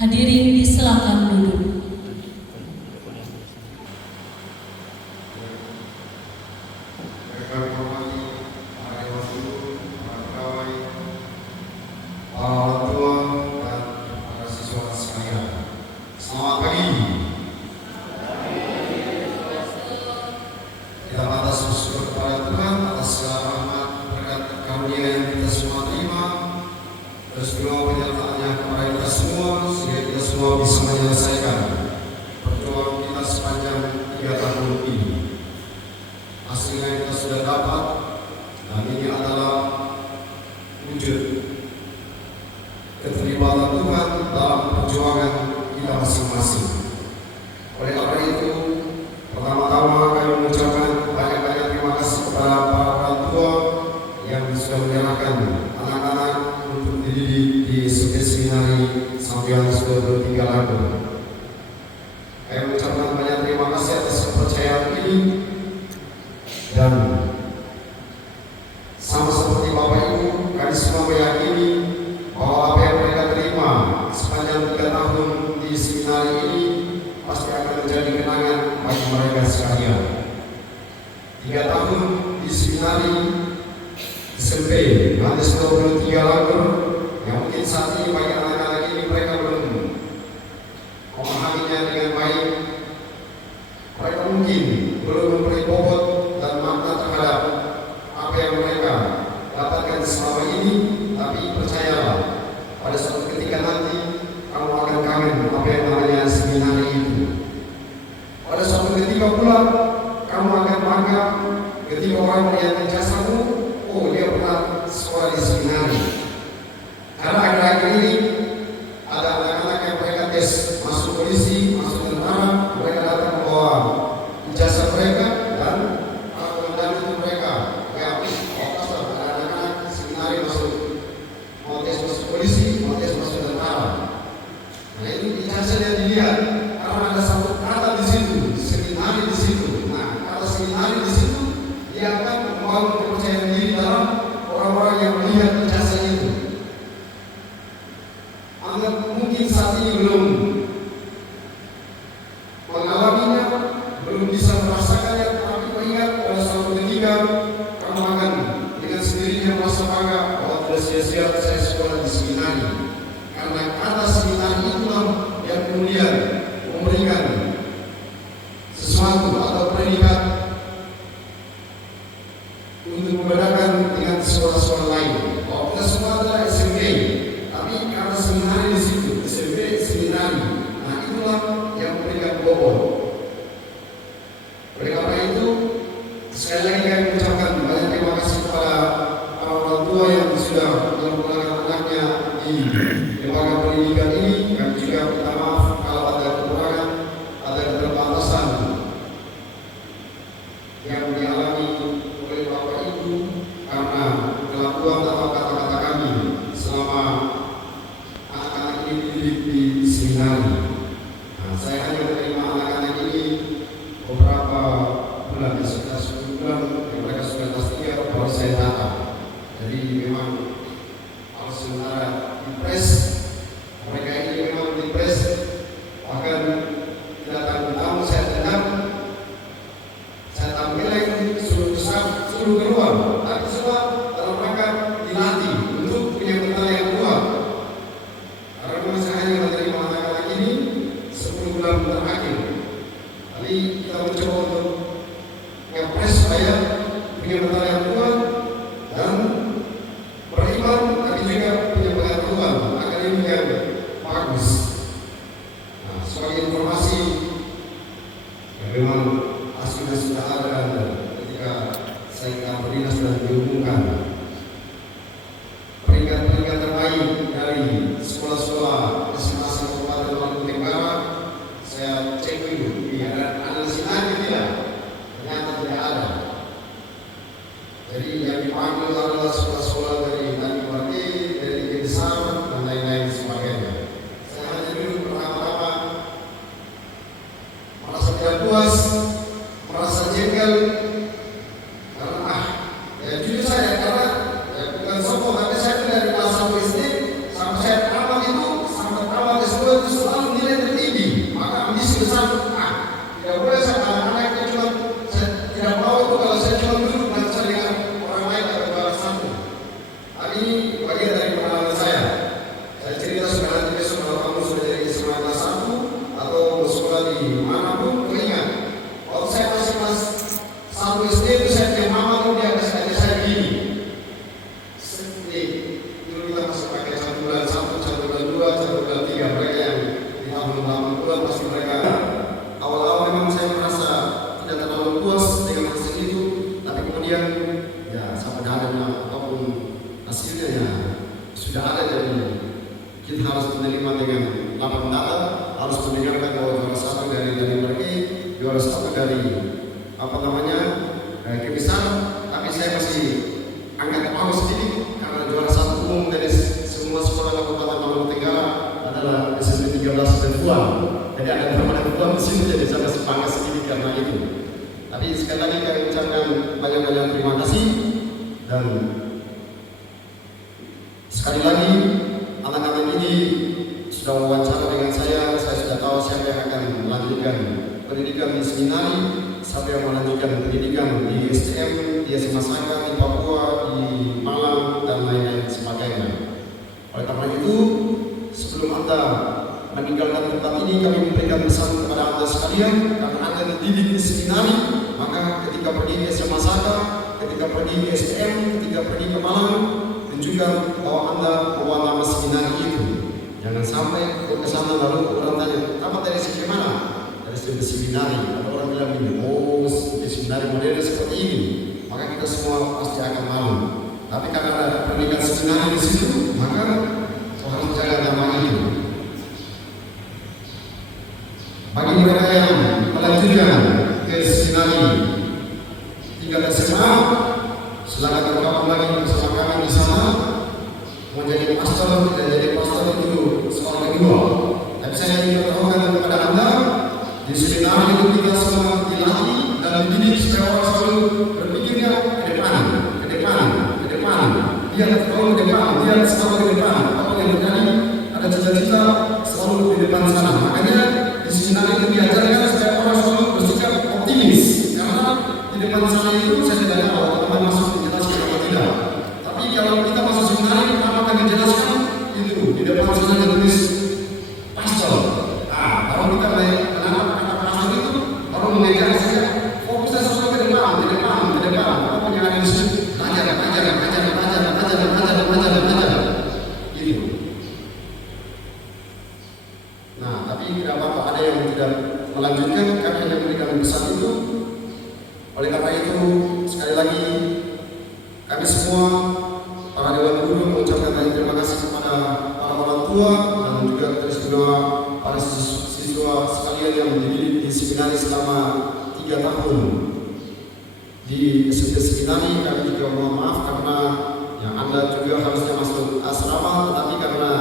Hadirin disilakan duduk. Bisa menyelesaikan perjuangan kita sepanjang 3 tahun ini. Hasilnya kita sudah dapat, dan ini adalah wujud keterlibatan Tuhan dalam perjuangan kita masing-masing. Oleh karena itu, pertama-tama kami mengucapkan banyak-banyak terima kasih kepada para orang tua yang sudah menyerahkan anak-anak untuk dididik di seminari Sambian sudah 3 lagu. Saya mengucapkan banyak terima kasih atas kepercayaan ini, dan sama seperti Bapak Ibu, kami semua meyakini bahwa apa yang mereka terima sepanjang 3 tahun di seminari ini pasti akan menjadi kenangan bagi mereka sekalian. 3 tahun di seminari SMP, nanti 23 lagu yang mungkin saat ini bagi anak-anak ini mereka belum memahaminya dengan baik. Mereka mungkin belum memberi bobot dan makna terhadap apa yang mereka dapatkan selama ini, tapi percayalah, pada suatu ketika nanti kamu akan kangen apa yang namanya seminari itu. Pada suatu ketika pula kamu akan bangga ketika orang melihat jasamu, oh dia pernah sekolah di seminari. Karena akhir-akhir ini ada anak-anak yang mereka tes masuk polisi, masuk tentara, mereka datang membawa ijazah mereka, dan para komandan itu mereka ada anak-anak seminari mau tes masuk polisi, mau tes masuk tentara. Nah ini ijazahnya dilihat karena ada satu kata di situ, seminari di situ. Nah kata seminari di situ dia akan membangun kepercayaan diri dalam orang-orang yang melihat ijazah itu. Mungkin saat ini belum mengalaminya, belum bisa merasakannya, tapi mengingat pada suatu ketika kamu akan dengan sendirinya merasa bangga bahwa tidak sia-sia saya sekolah di seminari. Karena kata seminari itulah yang kemudian memberikan sesuatu atau predikat untuk membedakan dengan sekolah-sekolah lain. Bahwa kita semua adalah SMP, tapi karena seminari di situ, SMP seminari, nah itulah yang memberikan bobot. Oleh karena itu, sekali lagi kami mengucapkan banyak terima kasih kepada para orang tua yang sudah melakukan anaknya di lembaga pendidikan ini. Kami juga minta maaf kalau ada kekurangan, ada keterbatasan yang dialami oleh Bapak Ibu karena kelakuan atau kata-kata kami selama anak-anak ini dididik di seminari. Nah, saya hanya menerima anak-anak ini beberapa bulan, sekitar 10 bulan, yang mereka sudah kelas 3 baru saya datang. Jadi memang kalau sementara dipres, mereka ini memang dipres, bahkan tidak tanggung-tanggung saya dengar, saya tampilkan suruh besar, suruh keluar, tapi semua dalam rangka dilatih untuk punya mental yang kuat. Karena memang saya hanya menerima anak-anak ini 10 bulan terakhir. Tapi kita mencoba untuk ngepres supaya punya mental yang kuat dan beriman, tapi juga punya pengetahuan akademik yang bagus. Nah, sebagai informasi yang memang hasilnya sudah ada ketika saya berdinas dan diumumkan peringkat-peringkat terbaik dari sekolah-sekolah masing-masing Kabupaten Maluku Utara. Saya cek dulu, ada analisis lagi tidak? Ternyata tidak ada. Jadi yang dipanggil adalah sekolah-sekolah dari Tanjung dari Kedesar dan lain-lain sebagainya. Saya hanya dulu pertama-tama merasa tidak puas, merasa jengkel, karena ya jujur saya, karena ya bukan sombong, tapi saya dari kelas 1 SD sampai saya tamat itu, sampai tamat S2 itu sudah ada, jadi kita harus menerima dengan lapang dada, harus mendengarkan bahwa juara satu dari pergi, juara satu dari Kebisar, tapi saya masih angkat paus sedikit karena juara satu umum dari semua sekolah Kabupaten Maluku Tenggara adalah SMP 13 dan Puan. Jadi ada beberapa Puan di sini, jadi saya masih bangga sedikit karena itu. Tapi sekali lagi kami ucapkan banyak-banyak terima kasih, dan sekali lagi anak-anak ini sudah wawancara dengan saya sudah tahu siapa yang akan melanjutkan pendidikan di seminari, siapa yang melanjutkan pendidikan di STM, di SMA Sangga, di Papua, di Malang, dan lain-lain sebagainya. Oleh karena itu, sebelum Anda meninggalkan tempat ini, kami memberikan pesan kepada Anda sekalian, karena Anda dididik di seminari, maka ketika pergi ke SMA Sangga, ketika pergi ke STM, ketika pergi ke Malang, tunjukkan bahwa Anda bawa nama seminari itu. Jangan sampai ke sana lalu orang tanya, kamu dari sini mana? Dari seminari. Atau orang bilang ini, oh seminari model seperti ini, maka kita semua pasti akan malu. Tapi karena ada pendidikan seminari di situ, maka harus jaga nama itu. Bagi mereka yang melanjutkan ke seminari tingkat SMA, silakan bergabung lagi bersama kami di sana. Mau jadi pastor, tidak jadi pastor itu sekolah kedua. Tapi saya ingin beritahukan kepada Anda, di seminari itu kita semua dilatih dan dididik supaya orang selalu berpikirnya ke depan. Dia selalu ke depan, dia selalu ke depan. Apa yang terjadi? Ada cita-cita selalu di depan sana. Makanya di seminari itu diajarkan supaya orang selalu bersikap optimis. Karena di depan sana itu saya tidak tahu teman masuk menjelaskan atau tidak. Tapi kalau kita masuk seminari, apa akan dijelaskan? Itu di depan sana ditulis pastor. Kalau kita mengenal kata pastor itu, baru mengejar saja. Fokusnya selalu ke depan. Apa yang ada di situ? Belajar. Gitu. Nah, tapi tidak apa-apa, ada yang tidak melanjutkan, kami hanya memberikan pesan itu. Oleh karena itu, sekali lagi kami semua para dewan guru mengucapkan banyak terima kasih kepada para orang tua dan juga semua para siswa sekalian yang dididik di seminari selama 3 tahun. Di seminari kami juga mohon maaf karena yang Anda juga harusnya masuk asrama, tetapi karena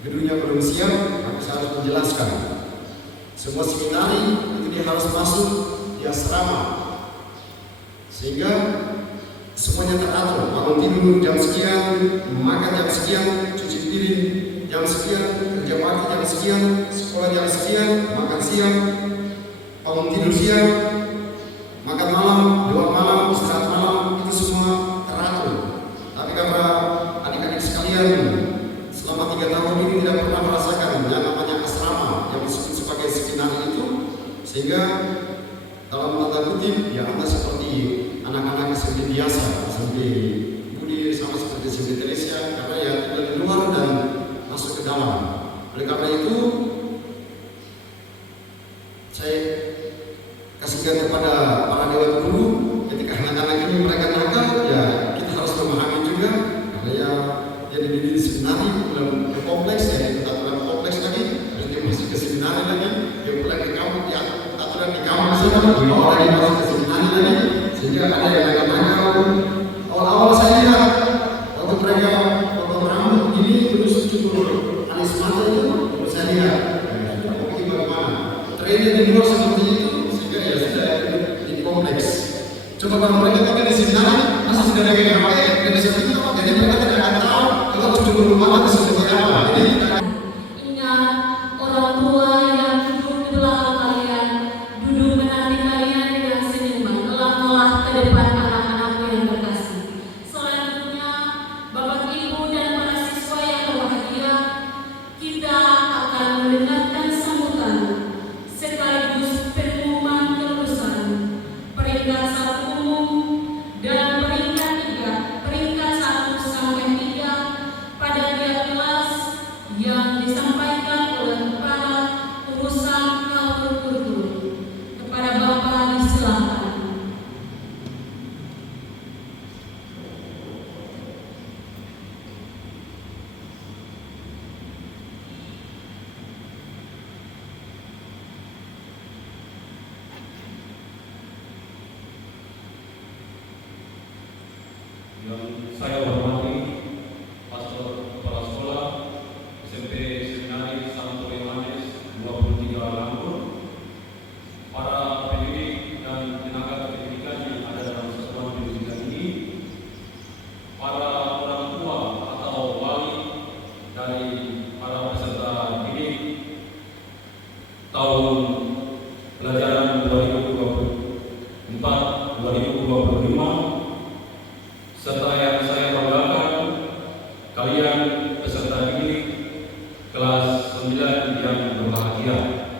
gedungnya belum siap, maka saya harus menjelaskan. Semua seminari itu dia harus masuk di asrama, sehingga semuanya teratur. Bangun tidur jam sekian, makan jam sekian, cuci piring jam sekian, kerja bakti jam sekian, sekolah jam sekian, makan siang, bangun tidur siang, makan malam, doa malam, istirahat malam, itu semua teratur. Tapi karena adik-adik sekalian selama 3 tahun ini tidak pernah merasakan yang namanya asrama yang disebut sebagai seminari itu, sehingga dalam tanda kutip ya Anda seperti anak-anak SMP biasa, SMP Budi sama seperti SMP Telesia, karena ya dari luar dan masuk ke dalam. Oleh karena itu saya kasihkan kepada para dewan guru, ketika anak-anak ini mereka nakal, ya kita harus memahami juga, karena ya dia dididik di seminari, belum ke kompleks, ya kita pulang kompleks lagi, terus dia masuk ke seminari lagi, dia pulang ke kampus, ya aturan di kampus sana, dibawa lagi masuk ke seminari lagi, sehingga ada yang nakal. Awal-awal saya lihat waktu mereka potong rambut ini terus cukur alis mata itu, terus saya lihat, mau gimana? Trennya di luar seperti itu. Ya sudah di kompleks. Coba kalau mereka pakai di seminari, masa sudah ada yang pakai dari situ, jadi mereka tidak akan tahu kalau cucu rumah itu seperti apa. Jadi ingat orang tua yang duduk di belakang kalian, duduk menanti kalian dengan senyuman, telah ke depan anak-anakku yang terkasih. Selanjutnya, Bapak Ibu dan para siswa yang berbahagia, kita akan mendengarkan sambutan sekaligus pengumuman kelulusan peringkat 1 umum dan peringkat 1 sampai 3 pada tiap kelas yang tahun pelajaran 2024-2025, serta yang saya banggakan kalian peserta didik kelas 9 yang berbahagia.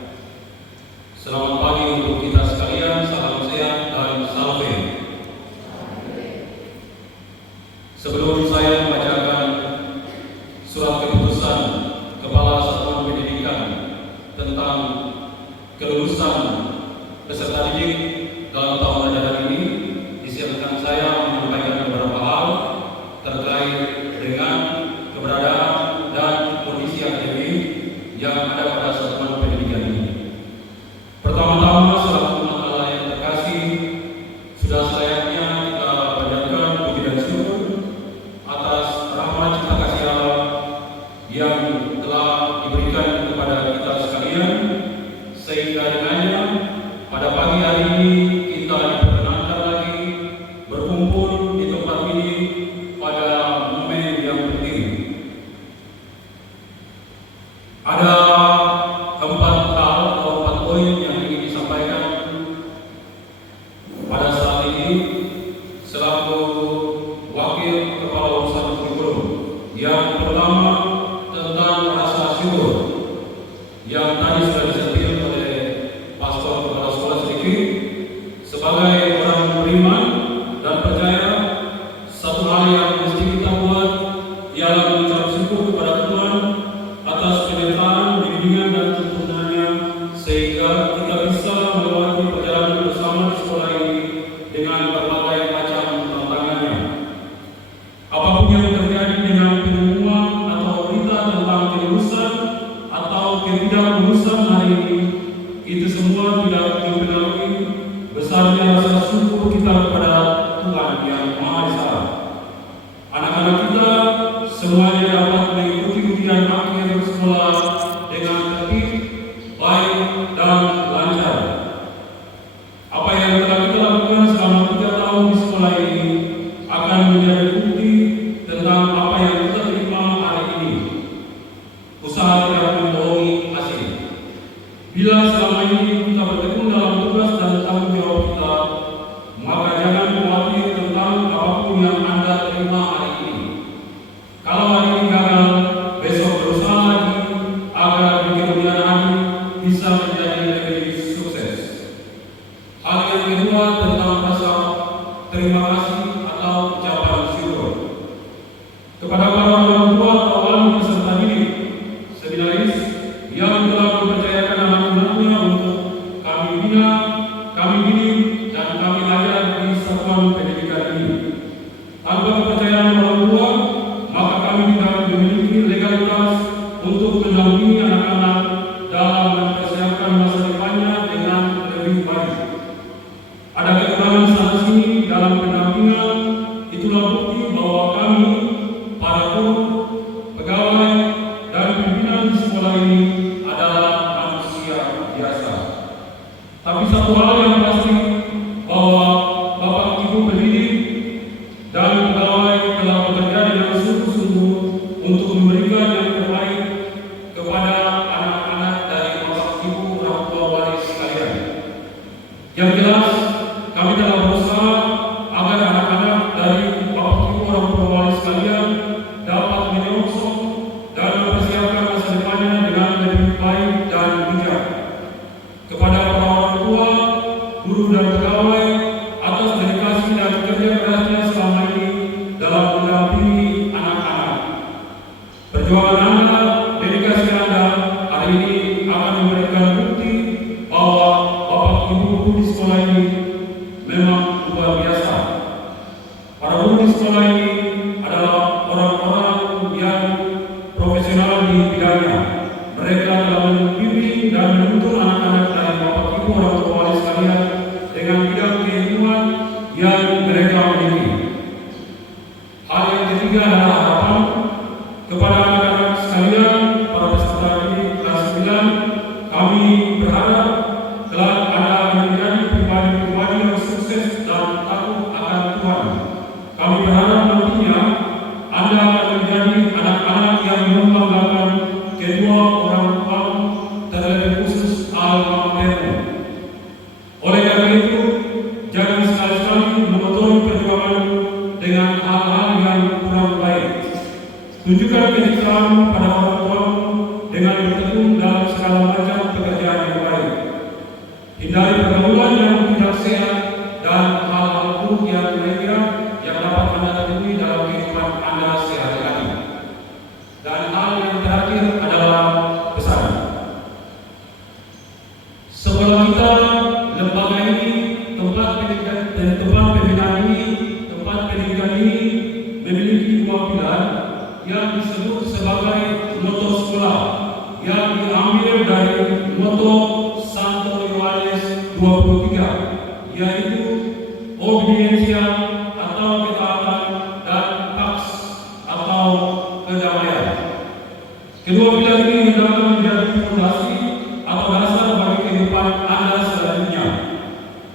Selamat pagi untuk kita sekalian, salam sehat dan salve. Sebelum saya membacakan surat keputusan Kepala Satuan Pendidikan tentang kelulusan peserta didik dalam tahun ajaran ini, izinkan saya menyampaikan beberapa hal terkait dengan keberadaan dan kondisi akademik yang ada pada satuan pendidikan ini. Pertama-tama, selaku umat Allah yang terkasih, sudah selayaknya kita panjatkan puji dan syukur atas rahmat cipta kasih Allah yang telah diberikan kepada kita sekalian, sehingga dengannya pada pagi hari ini kita diperkenankan lagi berkumpul di tempat ini pada momen yang penting. Ada 4 hal atau 4 poin yang ingin disampaikan pada saat ini selaku wakil kepala urusan kurikulum. Yang pertama, tentang rasa syukur yang tadi sudah disentil oleh pastor kepala sekolah sedikit. Sebagai orang beriman dan percaya, satu hal yang mesti kita buat ialah mengucap syukur kepada Tuhan atas penyertaan, bimbingan dan tuntunannya, sehingga kita bisa melewati perjalanan bersama di sekolah ini dengan berbagai macam tantangannya. Apapun yang terjadi dengan pengumuman atau berita tentang kelulusan atau ketidaklulusan hari ini, itu semua tidak mempengaruhi besarnya rasa syukur kita kepada Tuhan yang Maha Esa. Anak-anak kita semuanya dapat mengikuti ujian akhir sekolah dengan tertib, baik dan lancar. Apa yang telah kita lakukan selama 3 tahun di sekolah ini akan menjadi bukti tentang apa yang kita terima hari ini. Usaha tidak membohongi hasil. Bila selama ini kita bertekun dalam tugas dan tanggung jawab kita, maka jangan khawatir tentang apapun yang Anda terima hari ini. Kalau hari ini gagal, besok berusaha lagi agar di kemudian hari bisa menjadi lebih sukses. Hal yang kedua, tentang rasa terima kasih atau ucapan syukur kepada para orang tua atau wali peserta didik, seminaris yang telah mempercayakan anak-anaknya untuk kami bina, kami didik, dan kami ajar di satuan pendidikan ini. Tanpa kepercayaan orang tua, maka kami tidak memiliki legalitas untuk mendampingi anak-anak dalam mempersiapkan masa depannya dengan lebih baik. Ada kekurangan sana sini dalam pendampingan, itulah bukti bahwa kami, para guru, pegawai, dan pimpinan di sekolah ini adalah manusia biasa. Tapi satu hal yang pasti, bahwa Bapak Ibu pendidik dan pegawai telah bekerja dengan sungguh-sungguh untuk memberikan yang terbaik kepada anak-anak dari Bapak Ibu orang tua wali sekalian. Yang jelas, kami telah berusaha agar anak-anak dari Bapak Ibu orang tua wali sekalian dapat menyongsong dan mempersiapkan masa depannya dengan lebih baik dan bijak. Kepada para orang tua, guru dan pegawai atas dedikasi dan kerja kerasnya selama ini dalam mendampingi anak-anak. Perjuangan Anda, dedikasi Anda hari ini akan memberikan bukti bahwa Bapak Ibu guru di sekolah ini memang luar biasa. Para guru di sekolah ini adalah orang-orang yang profesional di bidangnya. Mereka telah membimbing dan menuntun anak-anak dari Bapak Ibu orang tua wali sekalian dengan bidang keilmuan yang mereka miliki. Hal yang ketiga adalah harapan kepada anak-anak sekalian, para peserta didik kelas 9. Kami berharap kelak Anda akan menjadi pribadi-pribadi yang sukses dan takut akan Tuhan. Kami berharap nantinya Anda akan menjadi anak-anak yang membanggakan kedua orang tua, terlebih khusus Tunjukkan kecintaanmu pada orang tuamu dengan bertekun dalam segala macam pekerjaan yang baik. Hindari pergaulan yang tidak sehat dan hal-hal buruk yang lainnya yang dapat Anda temui dalam kehidupan Anda sehari-hari. Dan hal yang terakhir adalah pesan. Sekolah kita, lembaga ini, tempat pendidikan ini memiliki dua pilar yang disebut sebagai moto sekolah yang diambil dari moto Santo Yohanes 23, yaitu obediensia atau ketaatan dan pax atau kedamaian. Kedua pilar ini hendaknya menjadi fondasi atau dasar bagi kehidupan Anda selanjutnya.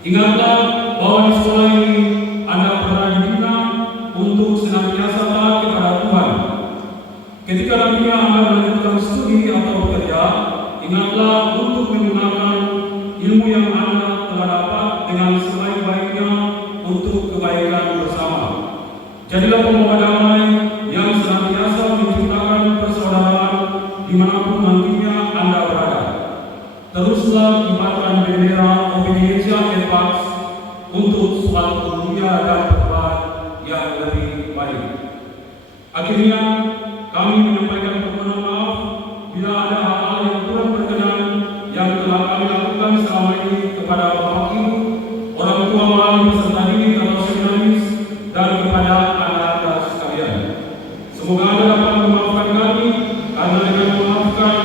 Ingatlah bahwa di sekolah ini Anda pernah dibina untuk senantiasa taat kepada Tuhan. Ketika nantinya Anda melanjutkan studi atau bekerja, ingatlah untuk menggunakan ilmu yang Anda telah dapat dengan sebaik-baiknya untuk kebaikan bersama. Jadilah pembawa damai yang senantiasa menciptakan persaudaraan dimanapun nantinya Anda berada. Teruslah kibarkan bendera obediensia et pax untuk suatu dunia dan tempat yang lebih baik. Akhirnya, kami menyampaikan permohonan maaf bila ada hal-hal yang kurang berkenan yang telah kami lakukan selama ini kepada Bapak Ibu, orang tua melalui peserta didik atau seminaris, dan kepada anak-anak sekalian. Semoga Anda dapat memaafkan kami, karena dengan memaafkan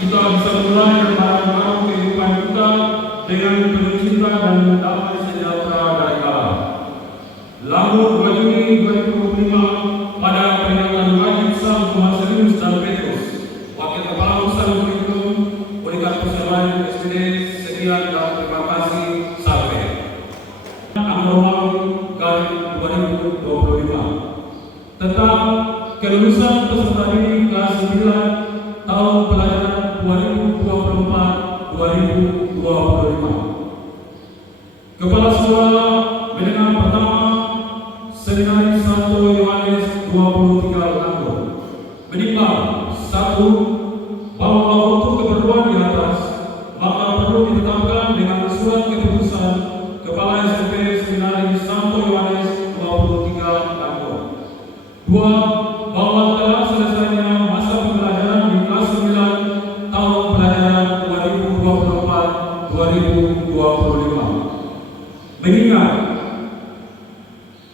kita bisa mulai berbaru kehidupan kita dengan penuh cinta dan damai sejahtera dari Allah. Lalu 2 Juni 2025 pada peringatan wajib Sang Thomas Aquinas dan Petrus, Wakil Kepala Urusan Kurikulum Unikat Perseroan SPD, sekian dan terima kasih. Sampai Romawi Garing 2025 tentang kelulusan peserta didik kelas 9 tahun pelajaran 2024-2025. Kepala Sekolah menengah pertama Seminari Santo Yohanes 23 Langgur menimbang 1. Bahwa untuk keperluan di atas maka perlu ditetapkan dengan surat keputusan Kepala SMP Seminari Santo Yohanes 23 Langgur. 2. Bahwa telah selesainya masa pembelajaran di kelas 9 tahun pelajaran 2024-2025. Mengingat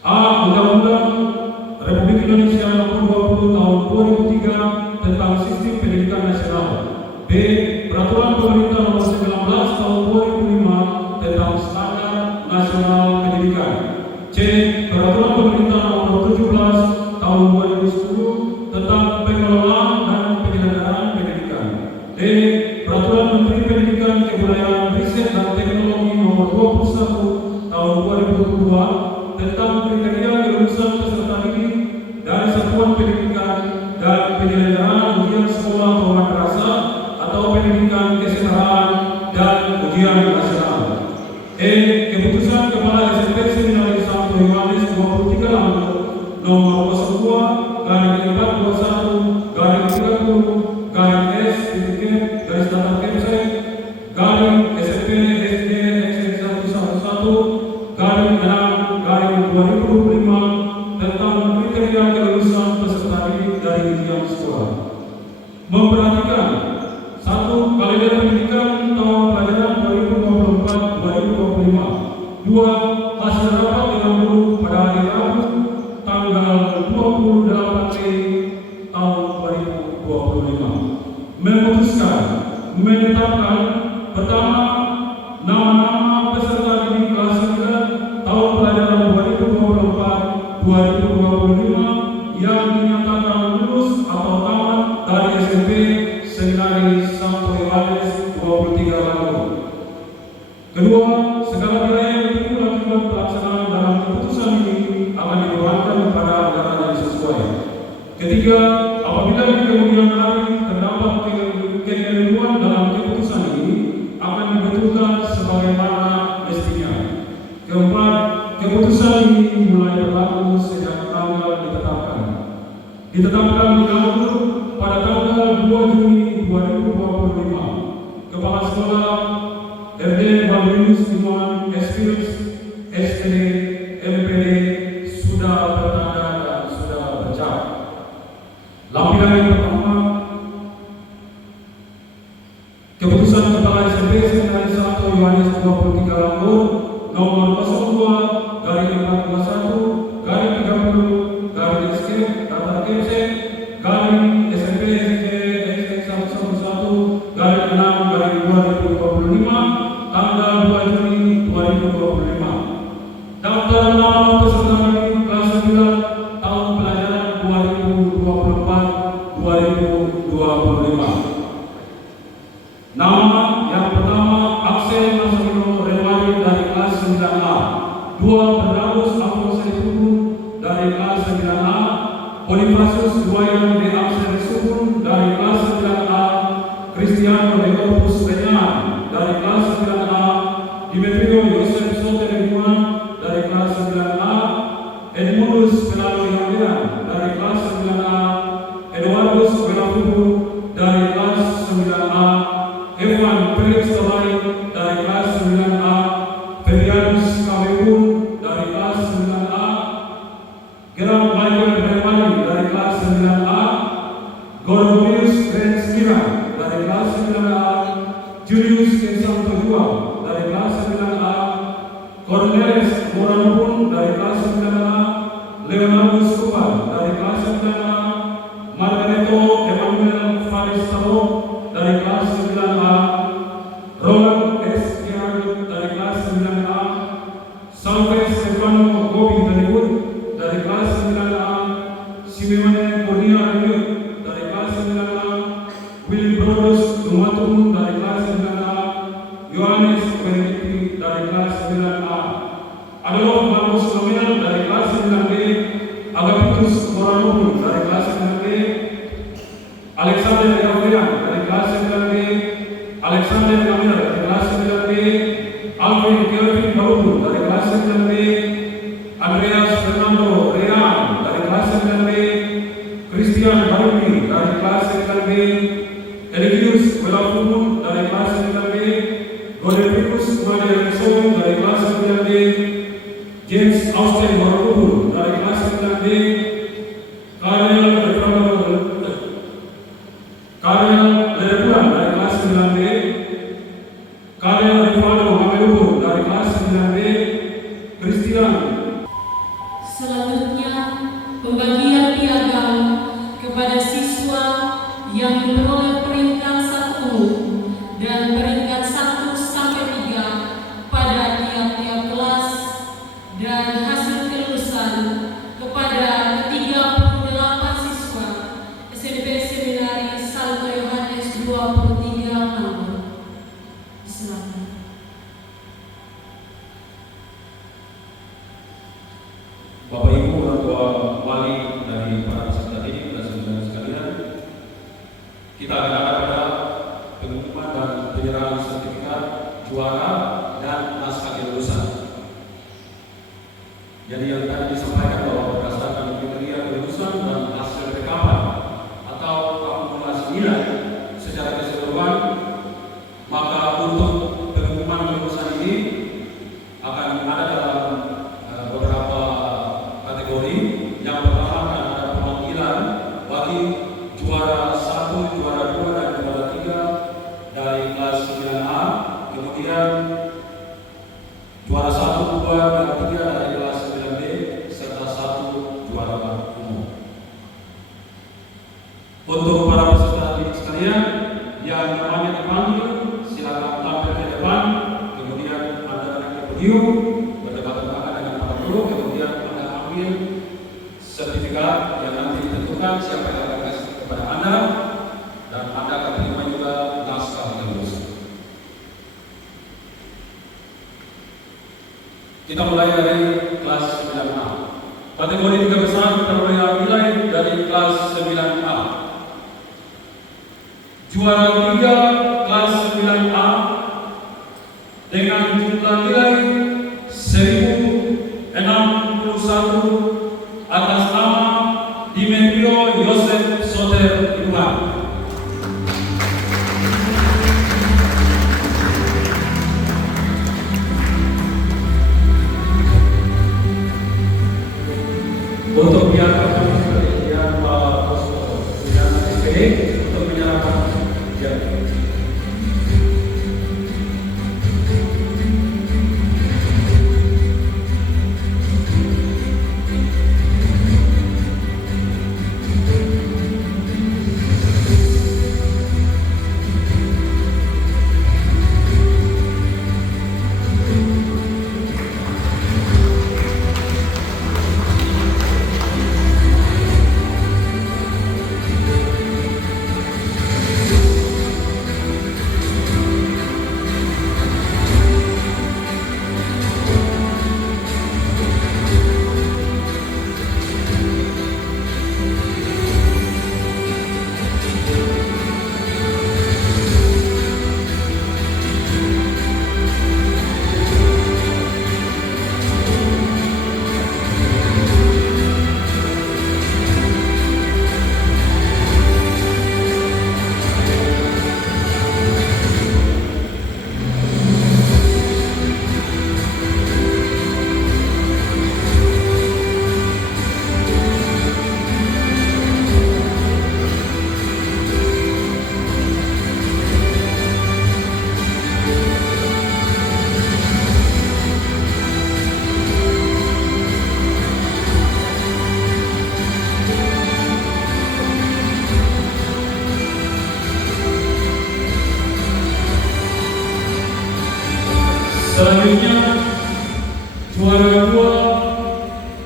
A. Undang-Undang Republik Indonesia Nomor 20 Tahun 2003 tentang Sistem Pendidikan Nasional. B. Peraturan Pemerintah Nomor 19 Tahun 2005 tentang Standar Nasional Pendidikan. C. Peraturan Pemerintah Nomor 17 Tahun 2010 tentang pengelolaan dan penyelenggaraan pendidikan. D. Peraturan Menteri Pendidikan, Kebudayaan, Riset dan Teknologi Nomor 21 Tahun 2022 tentang kriteria kelulusan peserta didik dari satuan pendidikan dan penyelenggaraan ujian sekolah atau madrasah atau pendidikan kesetaraan dan ujian nasional. E. Keputusan Kepala SMP Seminari Santo Yohanes 23 Langgur Nomor 02/01/2003/STP/2005 tentang kriteria kelulusan peserta didik dari ujian sekolah. Memperhatikan 1. Kalender pendidikan tahun pelajaran 2024-2025. 2. Hasil rapat dengan guru pada hari Rabu tanggal 28 Mei tahun 2025. Memutuskan menetapkan pertama nama-nama peserta didik kelas 9 tahun pelajaran 2024-2025 yang dinyatakan lulus atau tamat dari SMP Seminari Santo Yohanes 23 Langgur. Kedua, segala biaya yang ditimbul akibat pelaksanaan dalam keputusan ini akan dibebankan kepada anggaran yang sesuai. Ketiga, apabila di kemudian hari terdapat kekeliruan dalam keputusan ini akan dibetulkan sebagaimana mestinya. Keempat, keputusan ini mulai berlaku sejak tanggal ditetapkan. ditetapkan di Kalambur pada tanggal 2 Juni 2025. Kepala Sekolah RD Balvinus Iman Espirus SD MPD sudah bertanda dan sudah bercak. Lampiran yang pertama, keputusan Kepala SMP Seminari 1 Yohanes 23 Kalambur nomor 02/01/2021/SMP/6/2025 tanggal 2 Juni 2025. Daftar nama peserta didik kelas 9 tahun pelajaran 2024-2025. Nama yang pertama Aksen Nasrino Rewali dari kelas 9A. 2 Berdamus Abdul Saiful dari kelas 9A. Bonifacius Duayan de Aksen Subun dari kelas 9A. Cristiano de Opus Benyan dari kelas 9A. Dimetrio Yosef Soterimuan dari kelas 9A. Edmundus Pelalo Yandian dari kelas 9A. Eduardus Belafubu dari kelas 9A. Evan Felix Tawai dari kelas 9A. Ferianus Kawebun dari kelas 9A. Geram Michael Remani dari kelas 9A. Gorgomius Grenskira dari kelas 9A. Julius Kensang Tojua dari kelas 9A. Cornelis Moranpun dari kelas 9A. Leonardus Kupar dari kelas 9A. Margareto Emmanuel Faris Tabo dari kelas 9A. Roland S. Kian dari kelas 9A. Salve Stefano Gobi Daniwood dari kelas 9A. Simeone Kurnia Ryu dari kelas 9A. Willy Brodus Dumatun dari kelas 9A. Yohanes Benedikti dari kelas 9A. Adolf Marcus Nominal dari kelas 9B. Agapitus Moranupun dari kelas 9B. Alexander Gabriel dari kelas 9B. Alexander Kamil dari kelas 9B. Alvin Kelvin Barubu dari kelas 9B. Andreas Fernando Rean dari kelas 9B. Christian Barumi dari kelas 9B. Eligius Welafun dari kelas 9B. Godefricus Maria Sowen dari kelas 9B. James Austin Barubu dari kelas 9B. Karel Ledebulan dari kelas 9B. Karel Rivaldo Mamelubu dari kelas 9B. Christian. Selanjutnya, pembagian piagam kepada siswa yang memperoleh peringkat 1 dan peringkat 1 sampai 3 pada tiap-tiap kelas, dan hasil kelulusan kepada 38 siswa SMP Seminari 1 Yohanes 23 Kalambur. Silakan. Bapak Ibu orang tua wali dari para peserta didik dan saudara sekalian, kita akan ada pada pengumuman dan penyerahan sertifikat juara dan naskah kelulusan. Jadi yang tadi disampaikan bahwa berdasarkan kriteria kelulusan dan hasil rekapan atau akumulasi nilai secara keseluruhan, maka untuk pengumuman kelulusan ini akan ada dalam beberapa kategori. Yang pertama akan ada pemanggilan bagi juara 1, juara 2, dan juara 3 dari kelas 9A. Kemudian juara 1, 2, dan 3 dari kelas 9B serta 1 juara umum. Untuk para peserta didik sekalian yang namanya dipanggil, silakan tampil ke depan. Kemudian Anda naik ke podium, berdebat-debat dengan para guru. Kemudian Anda ambil sertifikat yang nanti ditentukan siapa yang akan kasih kepada Anda, dan Anda akan terima juga naskah kelulusan. Kita mulai dari kelas 9A. Kategori 3 besar kita mulai dari kelas 9A. Juara 3 kelas 9A dengan jumlah nilai 1061 atas nama Dimetrio untuk menyerahkan. Ya. Selanjutnya juara kedua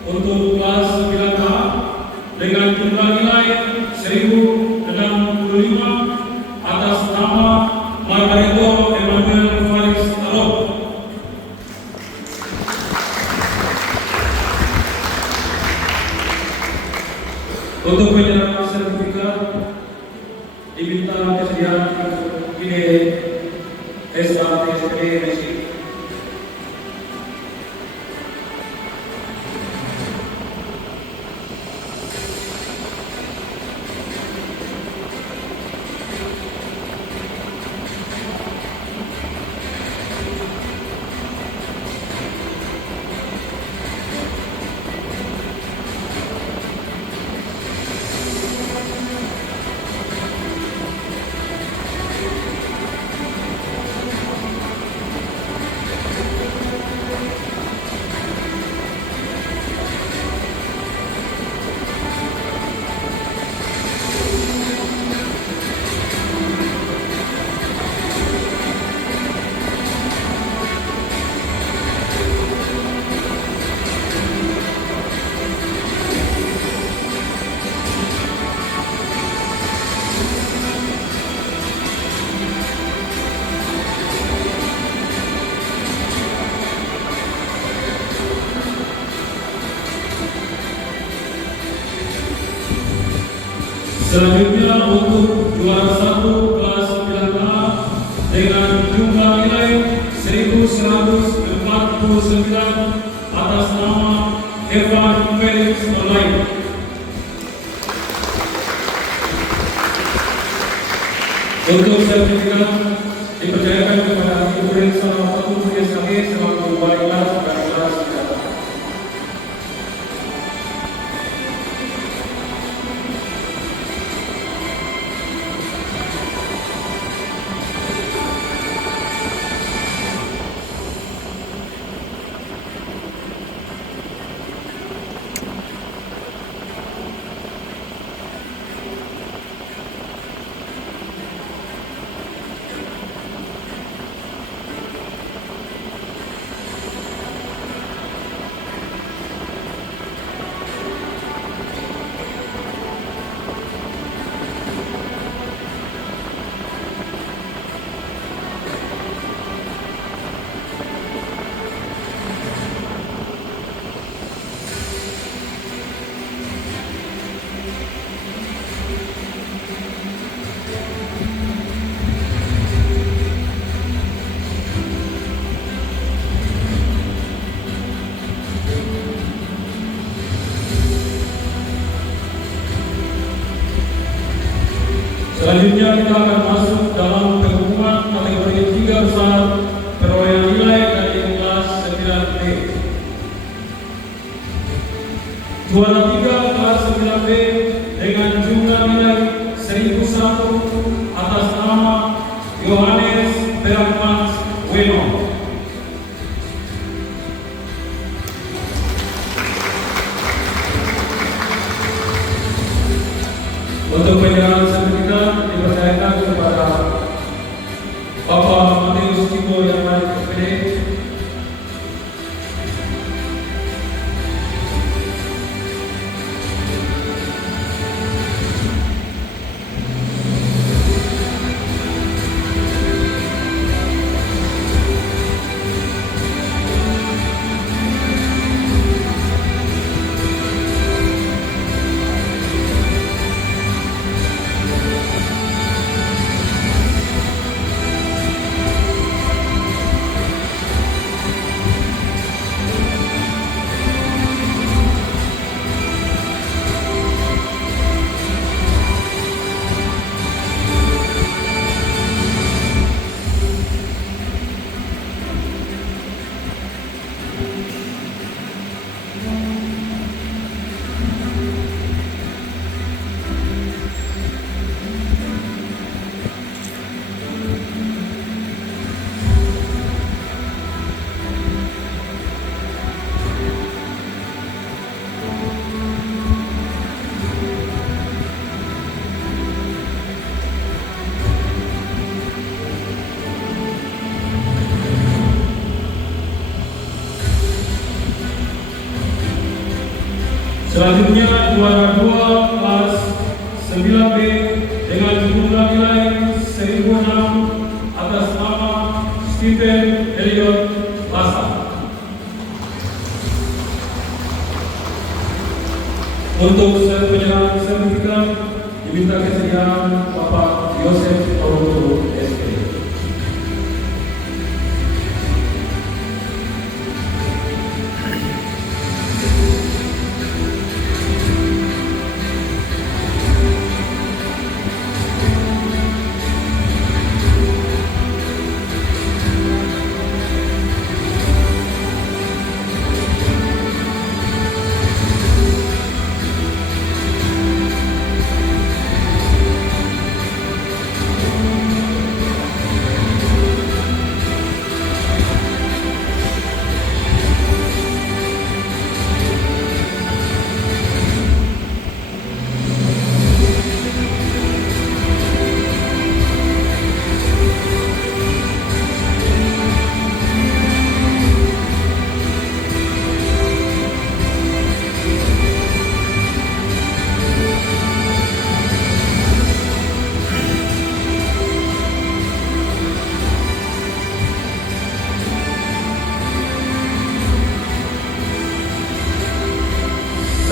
untuk kelas 9A dengan jumlah nilai 1065 atas nama Margareto Emmanuel Faris Arok. Untuk menyerahkan sertifikat diminta kesediaan IDE SATSD Mesir. Selanjutnya untuk juara 1 kelas 9A dengan jumlah nilai 1149 atas nama Evan Felix Online. Untuk sertifikat dipercayakan kepada murid salah satu murid kami selaku wali kelas dan kelas 9. Selanjutnya kita akan masuk dalam pengumuman kategori 3 besar perolehan nilai dari kelas 9B. Juara 3 kelas 9B dengan jumlah nilai 1149 Yohanes Berangmas Weno. Untuk penyerahan sertifikat dipercayakan kepada Bapak Matius Tiko yang lain SPD. Selanjutnya juara 2 kelas 9B dengan jumlah nilai 1006 atas nama Stephen Elliot Lasa. Untuk penyerahan sertifikat diminta kesediaan Bapak Yosef Auroto SP.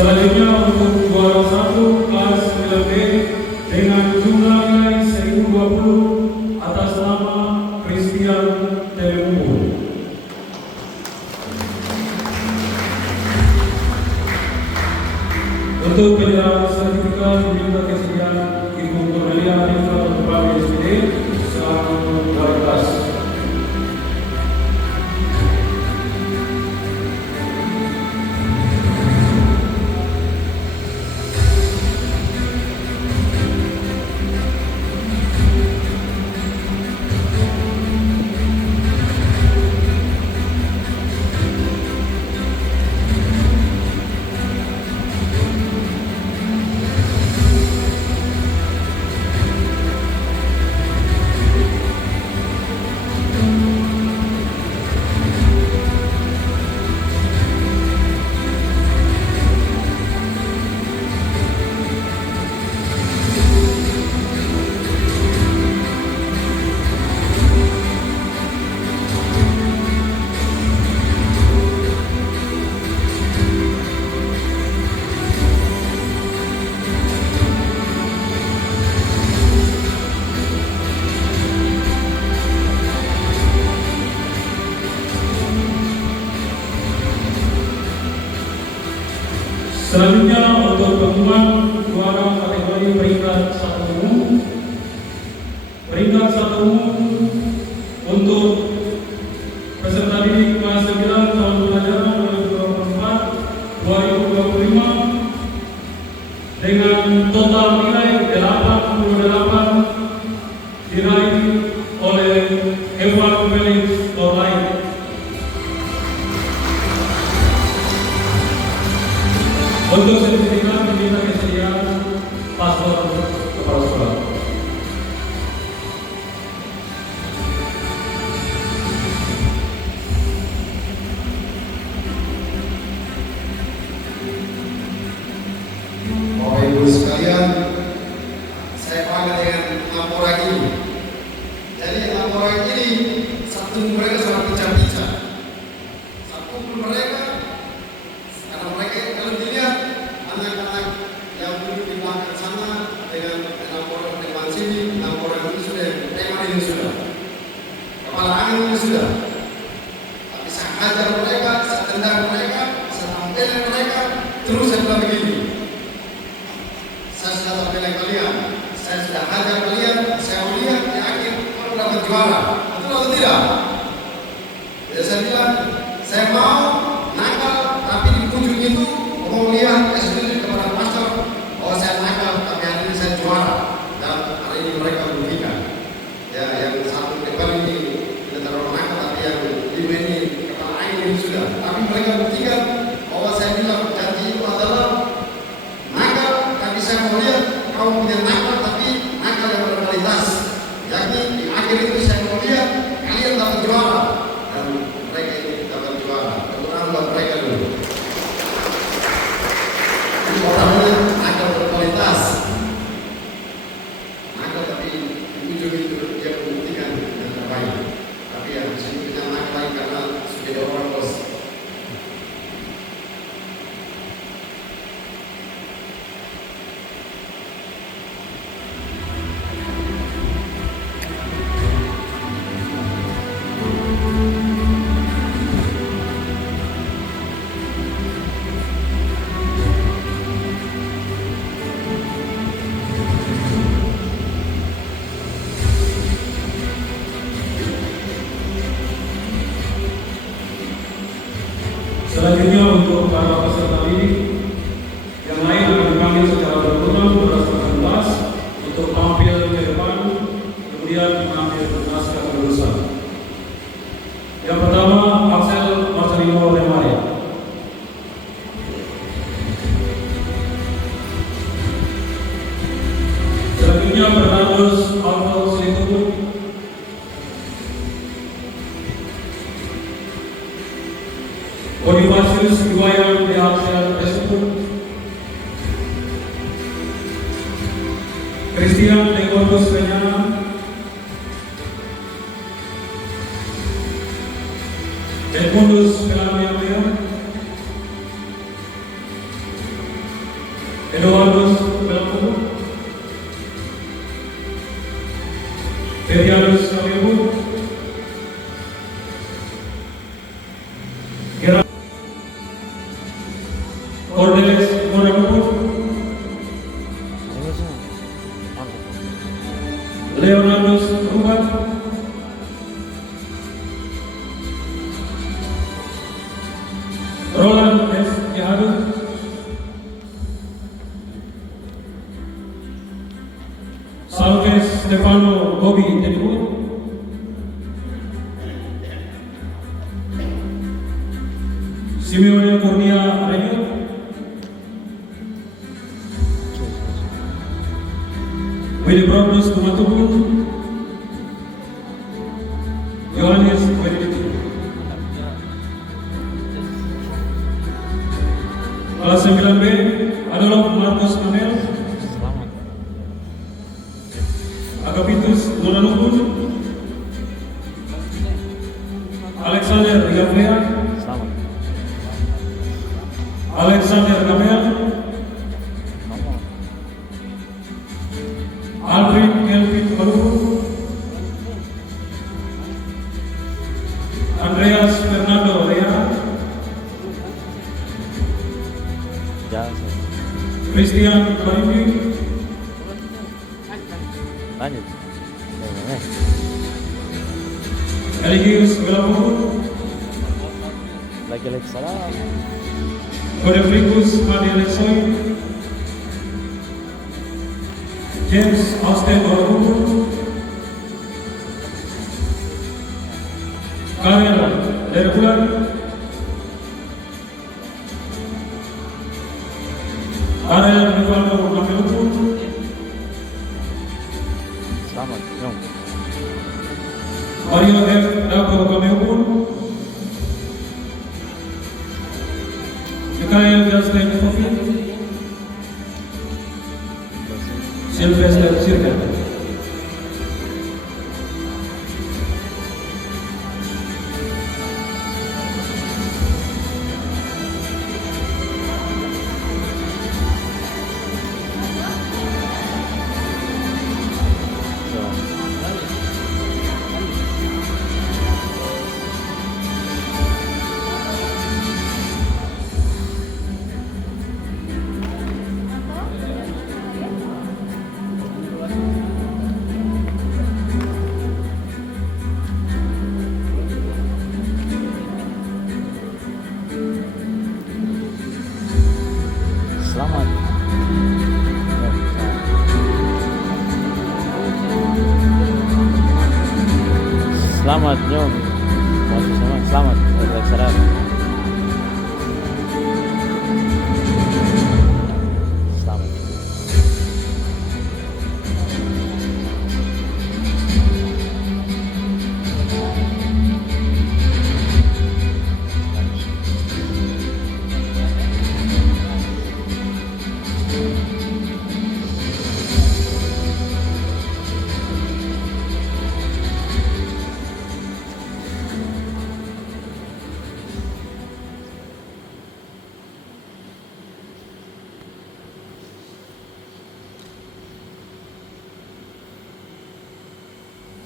Selanjutnya untuk juara 1 kelas 9B dengan jumlah nilai 1020 atas nama Christian Telugu. Untuk penyerahan sertifikat diminta kesediaan Ibu Cornelia Rifka Kepala SPD selaku wali kelas. Selanjutnya untuk pengumuman juara kategori peringkat 1 umum. Peringkat 1 umum untuk peserta didik kelas 9 tahun pelajaran 2024-2025 dengan total nilai 88 diraih oleh bangga dengan laporan ini. Jadi laporan ini satu mereka sangat pecah-pecah. Satu mereka karena mereka kalau dilihat anak-anak yang duduk di belakang sana dengan laporan depan sini, laporan ini sudah tema ini sudah kepala angin ini sudah. Tapi saya ajar mereka, saya tendang mereka, saya tampilkan mereka, terus saya bilang begini. Saya sudah tampilkan kalian, saya sudah ajar kalian, saya lihat di akhir kalau dapat juara, betul atau tidak? Ya saya bilang, saya mau nakal, tapi di ujung itu mau lihat setuju kepada master bahwa saya nakal, tapi hari ini saya juara dan hari ini mereka buktikan. Ya yang satu depan ini tidak terlalu nakal, tapi yang lima ini kepala angin ini sudah. Tapi mereka buktikan bahwa saya bilang janji itu adalah nakal, tapi saya mau lihat kau punya nakal, tapi nakal yang berkualitas. Yakni di akhir itu saya mau lihat kalian dapat juara dan mereka ini dapat juara. Kebetulan buat mereka dulu. Ini orangnya nakal berkualitas. Nakal tapi di ujung itu dia membuktikan yang terbaik. Tapi yang disini kita nakal lagi karena sudah ada orang bos. Selanjutnya untuk para peserta didik yang lain akan dipanggil secara berurutan berdasarkan kelas untuk tampil ke depan, kemudian mengambil naskah kelulusan. Yang pertama, Axel Marcelino Remare. Selanjutnya Bernardus Aldo Selitubu. Bonifasius Iwayan de Axel Escudo. Christian de Gordos Peñana. Edmundus Pelamia Mea. Eduardus Pelamu. Petianus Kamibu. Cornelis Morakupu, Leonardus Rubat, Roland S. Yahadu, Salves Stefano Bobby Tenibu, Simeone Kurnia Renyut, Willibrandus Kumatubun, Yohanes Benedicti. Kelas 9B adalah Marcus Amel, Agapitus Nonanukun, Alexander Yafrea, Alexander Gamel, Alvin Kelvin Baru, Andreas Fernando Rea, Christian Marifi, Eligius Gelapu, Godefricus Madialesoy, James Austin Baru, Karel Lerbulan, Karel Rivaldo Makelupu, Mario F. Dago Kameupun, Mikael Justin Fofi, Sylvester Sirka. Selamat Nyom. Masih sama. Selamat berlaksanakan. Selamat.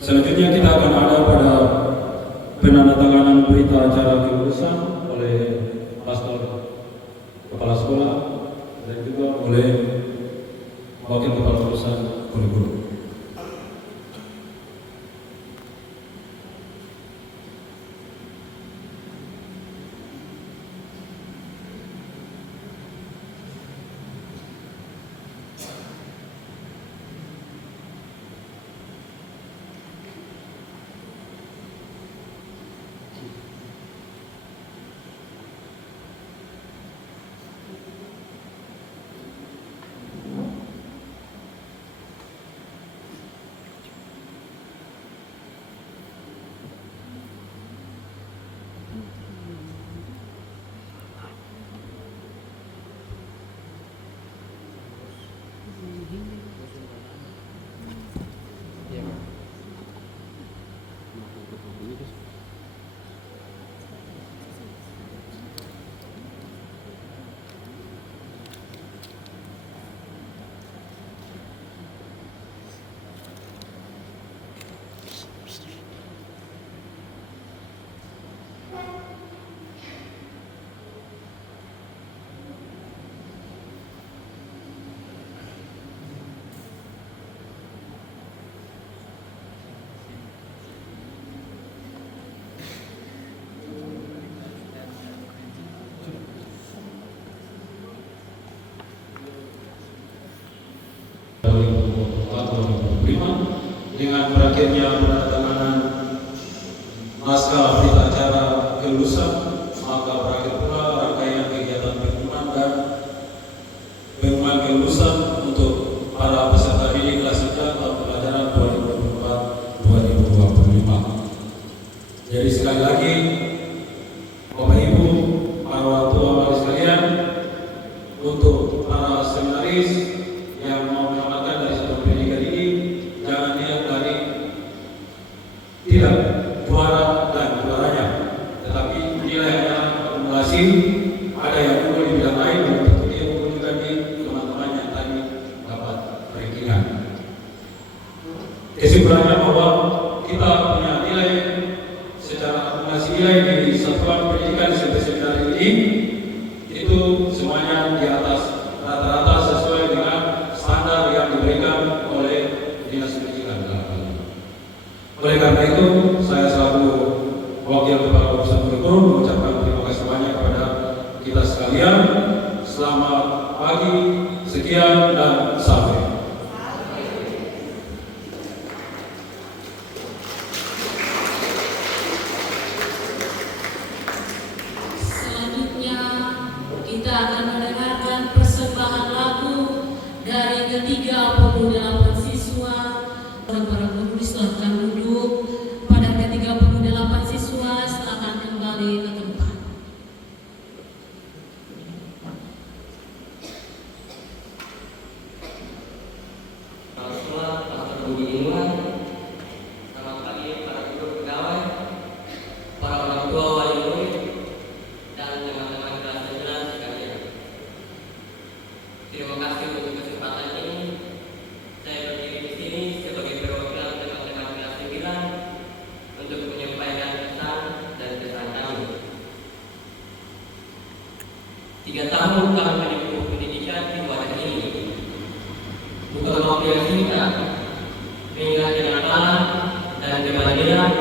Selanjutnya kita akan ada pada penandatanganan berita acara kelulusan oleh pastor kepala sekolah dan juga oleh wakil kepala urusan kurikulum. Dengan berakhirnya penandatanganan naskah berita acara kelulusan, maka berakhir pula rangkaian kegiatan pengumuman dan pengumuman kelulusan untuk para peserta didik kelas 3 tahun pelajaran 2024-2025. Jadi sekali lagi, Bapak Ibu, para orang tua mari sekalian, untuk para seminaris yang mau menyelamatkan dari satu pendidikan ini, jangan lihat dari tidak juara dan juaranya, tetapi nilainya akumulasi. Ada yang unggul di bidang lain, dan tentu dia unggul juga di teman-teman yang tadi dapat rankingan. Kesimpulannya bahwa kita punya nilai secara akumulasi nilai di satuan pendidikan SMP Seminar ini itu semuanya di atas rata-rata sesuai dengan standar yang diberikan oleh Dinas Pendidikan. Oleh karena itu, saya selaku wakil kepala urusan kurikulum mengucapkan terima kasih banyak kepada kita sekalian. Selamat pagi, sekian dan sampai. Selanjutnya kita akan mendengarkan persembahan lagu dari ketiga 38 siswa. Para guru silakan duduk. Pada ketiga 38 siswa silakan kembali ke tempat. Pastor Budi Inuan. Selamat pagi para guru pegawai, para orang tua wali murid, dan teman-teman kelas 11 sekalian. Terima kasih untuk kesempatan ini. Saya berdiri di sini sebagai perwakilan teman-teman kelas 9 untuk menyampaikan pesan dan kesan kami. 3 tahun kami menempuh pendidikan di wadah ini. Bukan waktu yang singkat, mengingat kenakalan dan kebahagiaan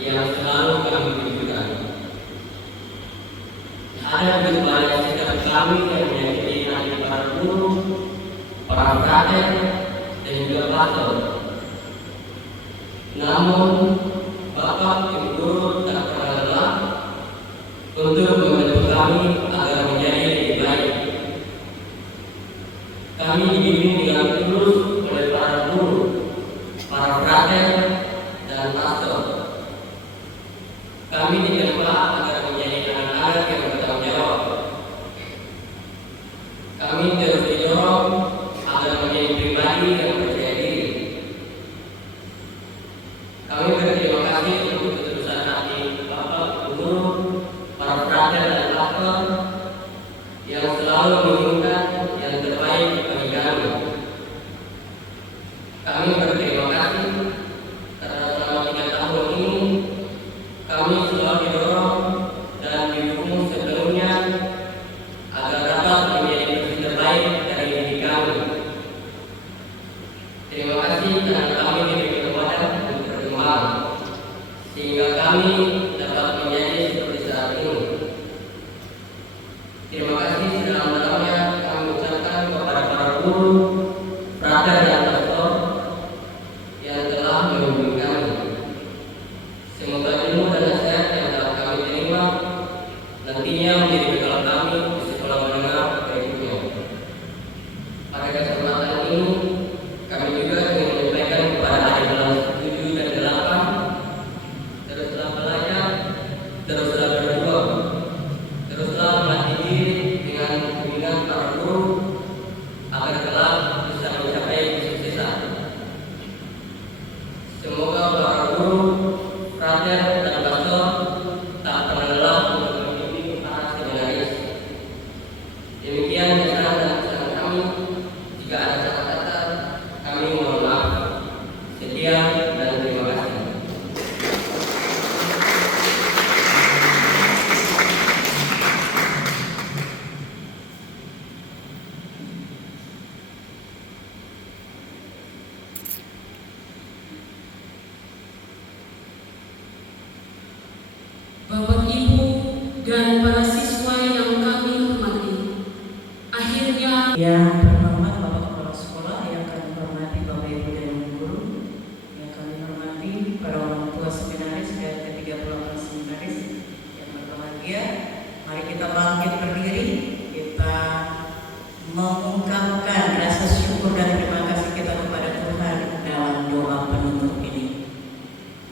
yang selalu kami tunjukkan. Ada begitu banyak sikap kami yang menyakiti hati para guru, para praten, dan juga pastor. Namun, Bapak, Ibu Guru tak pernah lelah untuk membantu kami agar menjadi lebih baik. Kami dibimbing dengan tulus oleh para guru, para frater, dan pastor. Kami ditempa agar menjadi anak-anak yang bertanggung jawab. Kami terus didorong agar menjadi pribadi yang percaya diri. Kami berterima kasih untuk ketulusan hati Bapak, Guru, para frater dan pastor yang selalu menginginkan yang terbaik bagi kami. Kami berterima kasih karena selama 3 tahun ini kami selalu didorong dan didukung sepenuhnya agar dapat menjadi versi terbaik dari diri kami. Terima kasih karena kami diberi kekuatan untuk berkembang sehingga kami dapat menjadi seperti saat ini. Terima kasih sedalam-dalamnya kami ucapkan kepada para guru, frater dan pastor yang telah membimbing kami. Semoga ilmu dan nasihat yang telah kami terima nantinya menjadi bekal kami di sekolah menengah berikutnya. Pada kesempatan ini, kami juga ingin menyampaikan kepada adik kelas 7 dan 8, teruslah belajar, teruslah berjuang, teruslah melatih diri dengan bimbingan para guru agar kelak bisa mencapai kesuksesan. Semoga para guru, frater dan pastor tak pernah lelah untuk membimbing para seminaris. Demikian kesan dan pesan kami. Jika ada salah kata, kami mohon maaf. Setia dan terima kasih. Bapak, Ibu, dan para siswa yang kami hormati, akhirnya Yang terhormat Bapak Kepala Sekolah, yang kami hormati Bapak Ibu dan Ibu Guru, yang kami hormati para orang tua seminaris dan ke-38 seminaris yang berbahagia, mari kita bangkit berdiri, kita mengungkapkan rasa syukur dan terima kasih kita kepada Tuhan dalam doa penutup ini.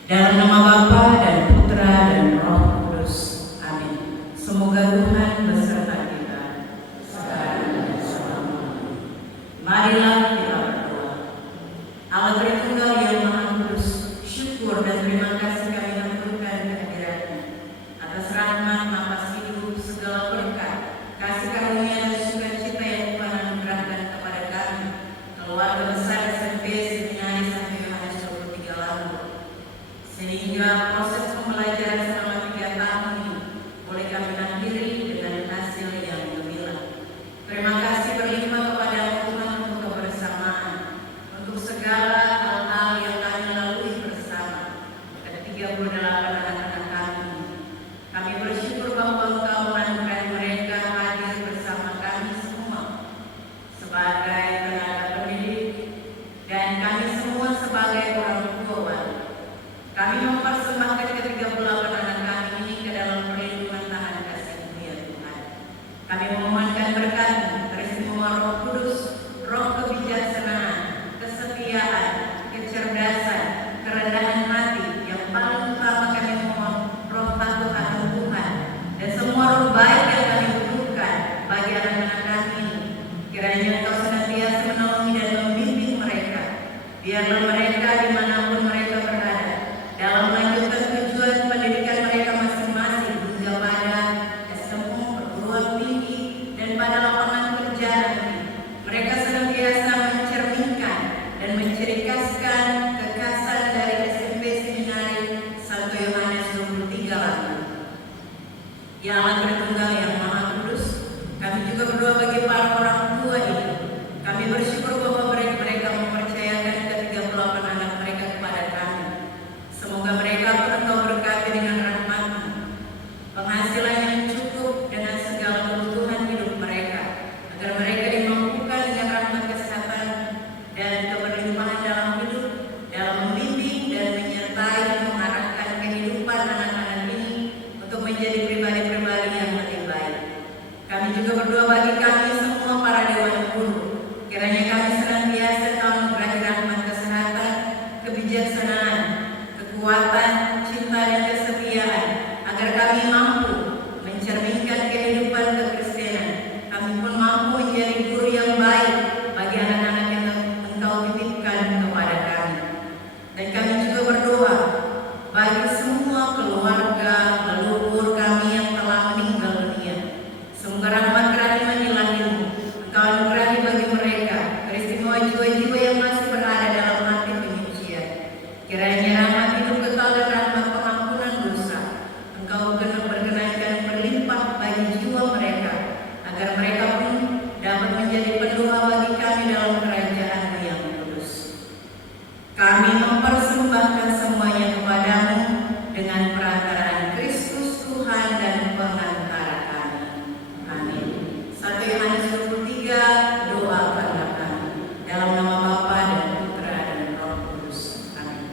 Dalam nama Bapa dan Putra dan Roh Kudus, amin. Semoga Tuhan beserta kita sekarang dan selama-lamanya. Marilah kita berdoa. Allah Tritunggal yang Maha Kudus, syukur dan terima kasih kami haturkan kehadiran-Mu atas rahmat, nafas hidup, segala berkat, kasih karunia dan sukacita yang Tuhan anugerahkan kepada kami, keluarga besar SMP Seminari Santo Yohanes 23 Lampung, sehingga proses pembelajaran selama 3 tahun ini boleh kami akhiri dengan hasil yang gemilang. Terima kasih berlimpah kepada Tuhan untuk kebersamaan, untuk segala hal-hal yang kami lalui bersama ke-38 anak-anak kami. Kami bersyukur bahwa Engkau menganugerahkan mereka hadir bersama kami semua sebagai tenaga pendidik dan kami semua sebagai orang tua wali. Kami mempersembahkan ke-38 anak kami ini ke dalam perlindungan tangan kasih-Mu ya Tuhan. Kami memohonkan berkat-Mu, teristimewa Roh Kudus, roh kebijaksanaan, kesetiaan, kecerdasan, kerendahan hati, yang paling utama kami mohon roh takut akan Tuhan, dan semua roh baik yang kami butuhkan bagi anak-anak kami ini. Kiranya Engkau senantiasa menolongi dan membimbing mereka. Biarlah mereka dimanapun mereka berada, dalam melanjutkan tujuan pendidikan mereka masing-masing hingga pada SMU, perguruan tinggi, dan pada lapangan kerja nanti, mereka senantiasa mencerminkan dan mencirikaskan kekasan dari SMP Seminari Santo Yohanes 23 Lampung. Ya Allah Tritunggal yang Maha Kudus, kami juga berdoa bagi para orang tua ini. Kami bersyukur bahwa mereka mempercayakan ke-38 anak mereka kepada kami. Semoga mereka kebijaksanaan, kekuatan, cinta dan kesetiaan, agar kami mampu mencerminkan kehidupan kekristenan. Kami pun mampu menjadi guru yang baik bagi anak-anak yang Engkau titipkan kepada kami. Dan kami juga berdoa bagi semua keluarga leluhur kami yang telah meninggal dunia. Semoga rahmat kerahiman ilahi-Mu Engkau anugerahi bagi mereka, teristimewa jiwa-jiwa yang masih berada dalam hati penyucian. Kiranya rahmat hidup kekal dan rahmat pengampunan dosa Engkau berkenankan berlimpah bagi jiwa mereka, agar mereka pun dapat menjadi pendoa bagi kami dalam kerajaan-Mu yang kudus. Kami mempersembahkan semuanya kepada-Mu dengan perantaraan Kristus Tuhan dan pengantara kami. Amin. 1 Yohanes 23, doakanlah kami. Dalam nama Bapa dan Putra dan Roh Kudus. Amin.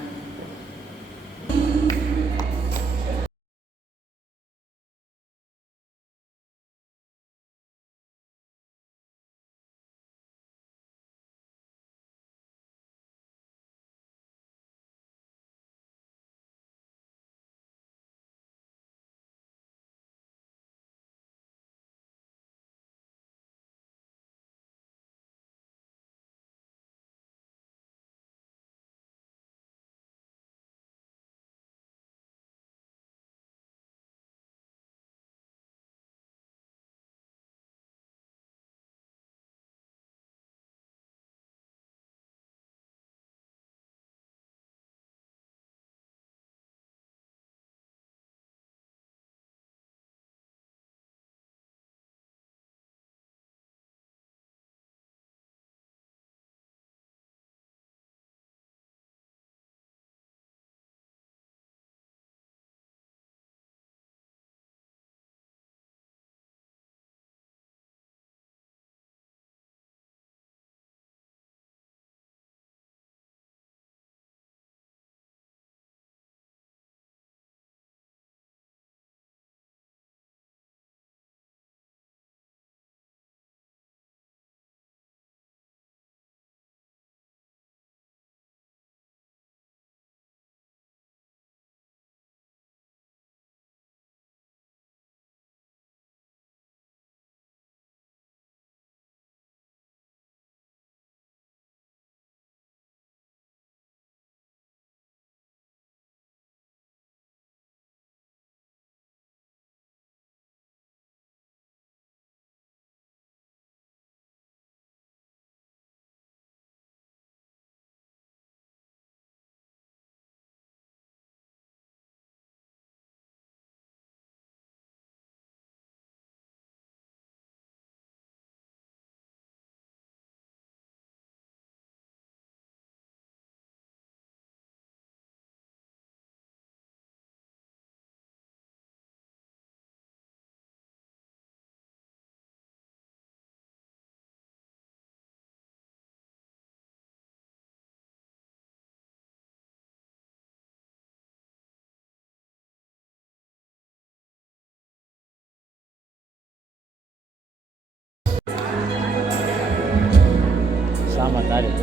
Selamat hari.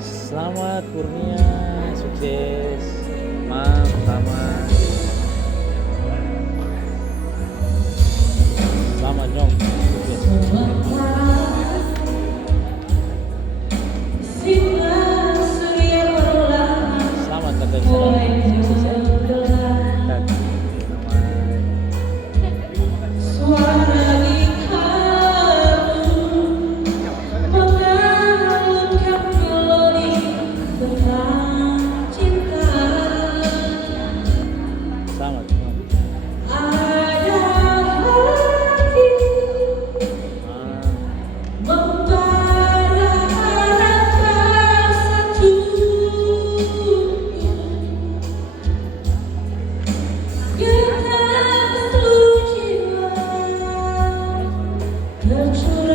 Selamat Kurnia, sukses, Mam, selamat. Selamat Jong, sukses. Selamat kakak saya, sukses ya. Tercurah